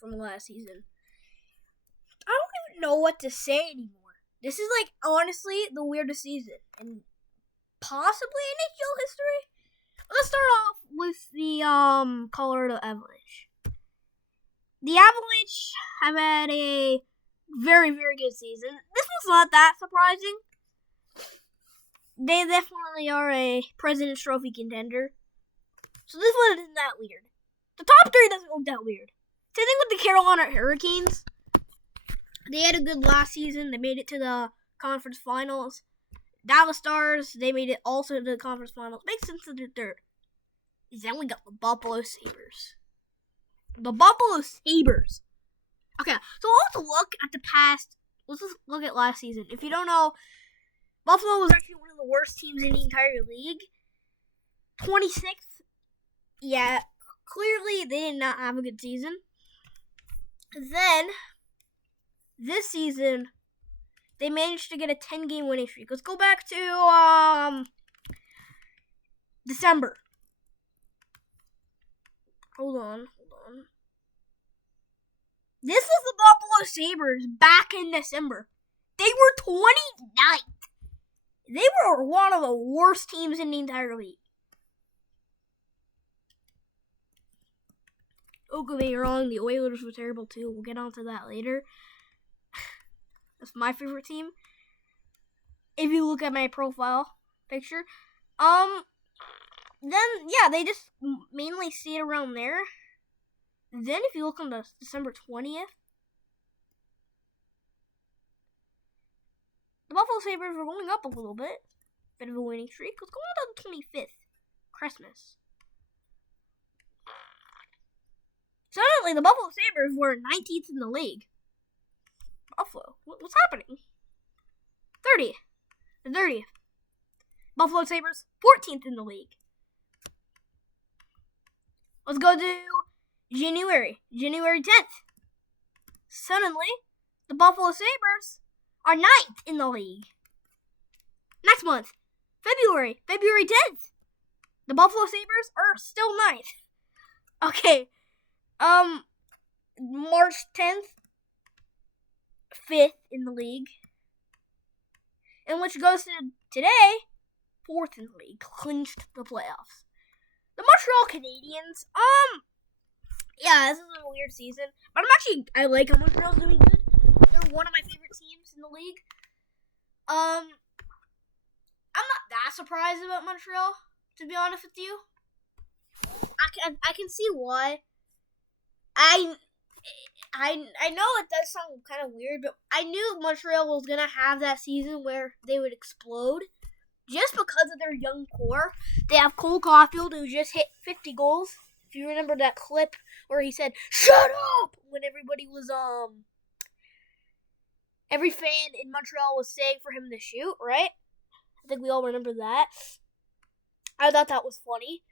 from last season. I don't even know what to say anymore. This is honestly the weirdest season in possibly NHL history. Let's start off with the Colorado Avalanche. The Avalanche have had a very, very good season. This was not that surprising. They definitely are a President's Trophy contender. So this one isn't that weird. The top three doesn't look that weird. Same thing with the Carolina Hurricanes. They had a good last season. They made it to the conference finals. Dallas Stars, they made it also to the conference finals. Makes sense that they're third. Then we got the Buffalo Sabres. The Buffalo Sabres. Okay, so let's look at the past. Let's just look at last season. If you don't know, Buffalo was actually one of the worst teams in the entire league. 26th. Yeah, clearly they did not have a good season. Then, this season, they managed to get a 10-game winning streak. Let's go back to December. Hold on. This was the Buffalo Sabres back in December. They were 29th. They were one of the worst teams in the entire league. Don't get me wrong, the Oilers were terrible too. We'll get onto that later. That's my favorite team. If you look at my profile picture. Then, yeah, they just mainly stayed around there. Then, if you look on the December 20th, the Buffalo Sabres were going up a little bit. Bit of a winning streak. Let's go on to the 25th. Christmas. Suddenly, the Buffalo Sabres were 19th in the league. Buffalo. What's happening? 30th. The 30th. Buffalo Sabres, 14th in the league. Let's go to January 10th. Suddenly, the Buffalo Sabres are 9th in the league. Next month, February 10th. The Buffalo Sabres are still 9th. Okay. March 10th, 5th in the league. And which goes to today, 4th in the league. Clinched the playoffs. The Montreal Canadiens, yeah, this is a weird season. But I like how Montreal's doing good. They're one of my favorite teams in the league. I'm not that surprised about Montreal, to be honest with you. I can see why. I know it does sound kind of weird, but I knew Montreal was going to have that season where they would explode. Just because of their young core. They have Cole Caulfield, who just hit 50 goals. If you remember that clip where he said, "Shut up!" when everybody was, every fan in Montreal was saying for him to shoot, right? I think we all remember that. I thought that was funny.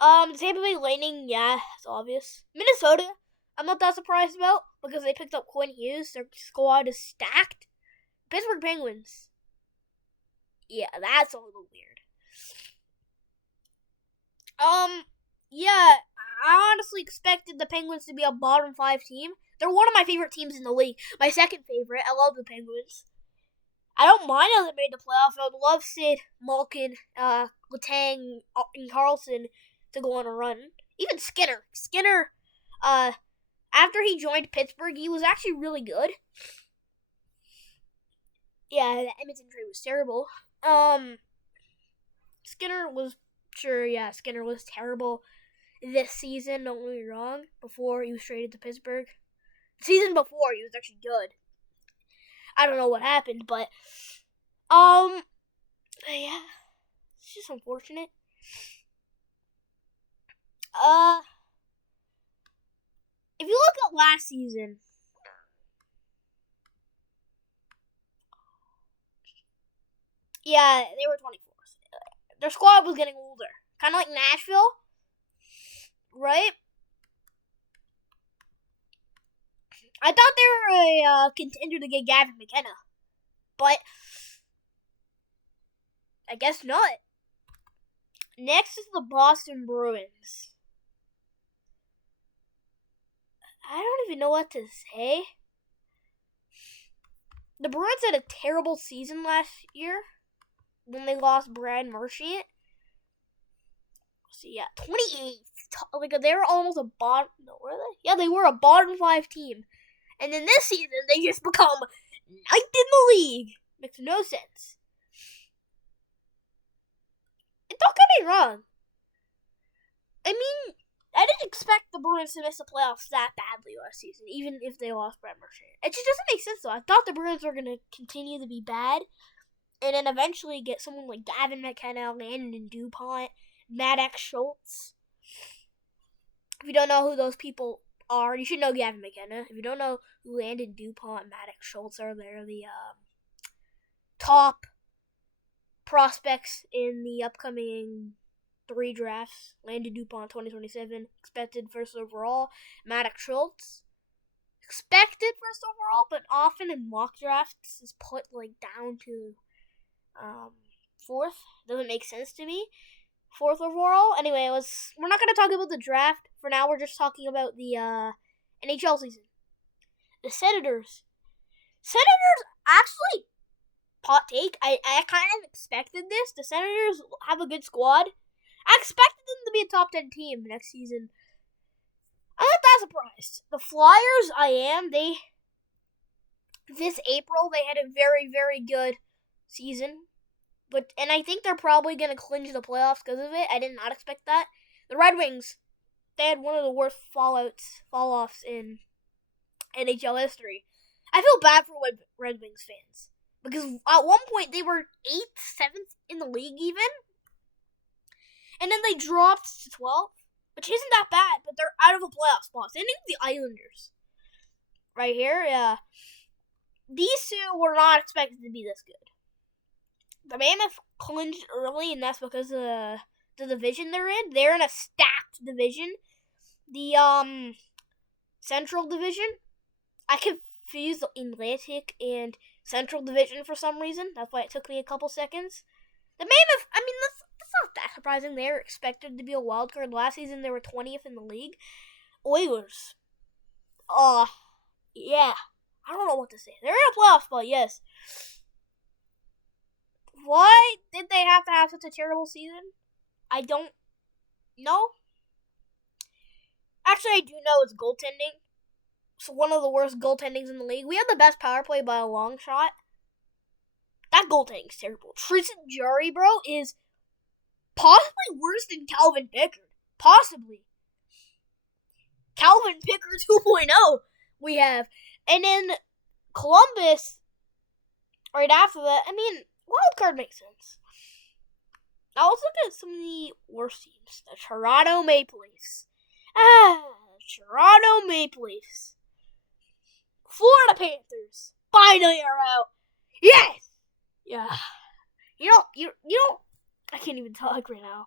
Tampa Bay Lightning, yeah, it's obvious. Minnesota, I'm not that surprised about because they picked up Quinn Hughes. Their squad is stacked. Pittsburgh Penguins. Yeah, that's a little weird. Yeah, I honestly expected the Penguins to be a bottom 5 team. They're one of my favorite teams in the league. My second favorite. I love the Penguins. I don't mind how they made the playoffs. I would love Sid, Malkin, Letang, and Carlson to go on a run. Even Skinner. Skinner, after he joined Pittsburgh, he was actually really good. Yeah, the Edmonton trade was terrible. Skinner was terrible this season, don't get me wrong, before he was traded to Pittsburgh. The season before, he was actually good. I don't know what happened, but, yeah, it's just unfortunate. If you look at last season, yeah, they were 24th. Their squad was getting older. Kind of like Nashville, right? I thought they were a contender to get Gavin McKenna, but I guess not. Next is the Boston Bruins. even know what to say. The Bruins had a terrible season last year when they lost Brad Marchand. So, yeah, 28th. Like, they were almost a bottom... No, were they? Yeah, they were a bottom 5 team. And then this season, they just become 9th in the league. Makes no sense. And don't get me wrong. I mean, I didn't expect the Bruins to miss the playoffs that badly last season, even if they lost Brad Marchand. It just doesn't make sense, though. I thought the Bruins were going to continue to be bad, and then eventually get someone like Gavin McKenna, Landon Dupont, Maddox Schultz. If you don't know who those people are, you should know Gavin McKenna. If you don't know who Landon Dupont and Maddox Schultz are, they're the top prospects in the upcoming 3 drafts. Landon Dupont, 2027, expected first overall. Maddox Schultz, expected first overall, but often in mock drafts is put like down to 4th. Doesn't make sense to me. 4th overall. Anyway, we're not going to talk about the draft for now. We're just talking about the NHL season. The Senators actually, hot take, I kind of expected this. The Senators have a good squad. I expected them to be a top 10 team next season. I'm not that surprised. The Flyers, this April, they had a very, very good season. And I think they're probably going to clinch the playoffs because of it. I did not expect that. The Red Wings, they had one of the worst fall-offs in NHL history. I feel bad for Red Wings fans. Because at one point, they were 8th, 7th in the league even. And then they dropped to 12th, which isn't that bad, but they're out of a playoff spot. Same thing with the Islanders. Right here, yeah. These two were not expected to be this good. The Mammoth clinched early, and that's because of the division they're in. They're in a stacked division. The Central Division. I confused the Atlantic and Central Division for some reason. That's why it took me a couple seconds. The Mammoth, I mean, that's not that surprising. They were expected to be a wild card. Last season, they were 20th in the league. Oilers. Yeah. I don't know what to say. They're in a playoff spot, yes. Why did they have to have such a terrible season? I don't know. Actually, I do know it's goaltending. It's one of the worst goaltendings in the league. We have the best power play by a long shot. That goaltending's terrible. Tristan Jarry, bro, is possibly worse than Calvin Pickard. Possibly. Calvin Pickard 2.0 we have. And then Columbus, right after that, I mean, wild card makes sense. Now let's look at some of the worst teams. The Toronto Maple Leafs. Toronto Maple Leafs. Florida Panthers. Finally are out. Yes! Yeah. You know, I can't even talk right now.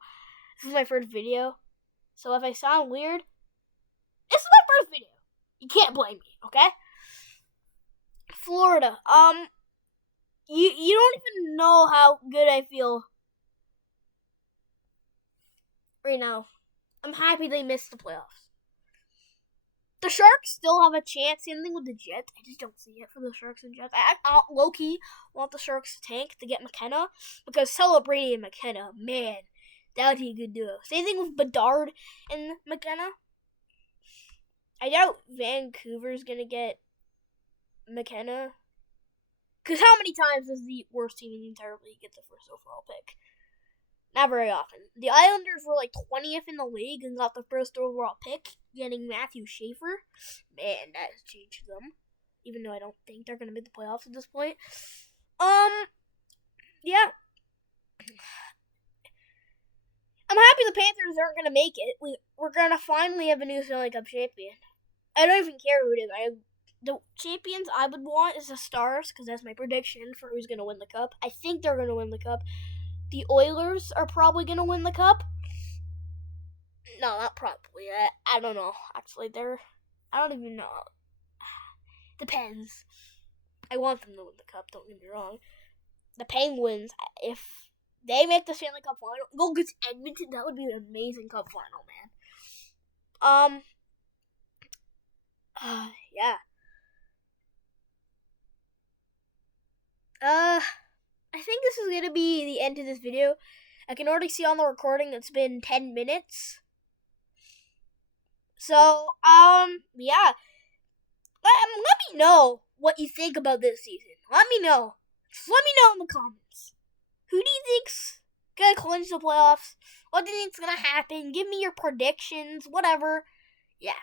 This is my first video. So if I sound weird, this is my first video. You can't blame me, okay? Florida. You don't even know how good I feel right now. I'm happy they missed the playoffs. The Sharks still have a chance. Same thing with the Jets. I just don't see it for the Sharks and Jets. I low-key want the Sharks to tank to get McKenna. Because celebrating McKenna, man, that would be a good duo. Same thing with Bedard and McKenna. I doubt Vancouver's going to get McKenna. Because how many times does the worst team in the entire league get the first overall pick? Not very often. The Islanders were like 20th in the league and got the first overall pick, getting Matthew Schaefer. Man, that has changed them. Even though I don't think they're going to make the playoffs at this point. Yeah. I'm happy the Panthers aren't going to make it. We're going to finally have a new Stanley Cup champion. I don't even care who it is. The champions I would want is the Stars, because that's my prediction for who's going to win the Cup. I think they're going to win the Cup. The Oilers are probably going to win the Cup. No, not probably. I don't know. Actually, I don't even know. Depends. I want them to win the Cup, don't get me wrong. The Penguins, if they make the Stanley Cup final, go against Edmonton, that would be an amazing Cup final, man. I think this is gonna be the end of this video. I can already see on the recording it's been 10 minutes. So, yeah. Let me know what you think about this season. Let me know. Just let me know in the comments. Who do you think's gonna clinch the playoffs? What do you think's gonna happen? Give me your predictions, whatever. Yeah.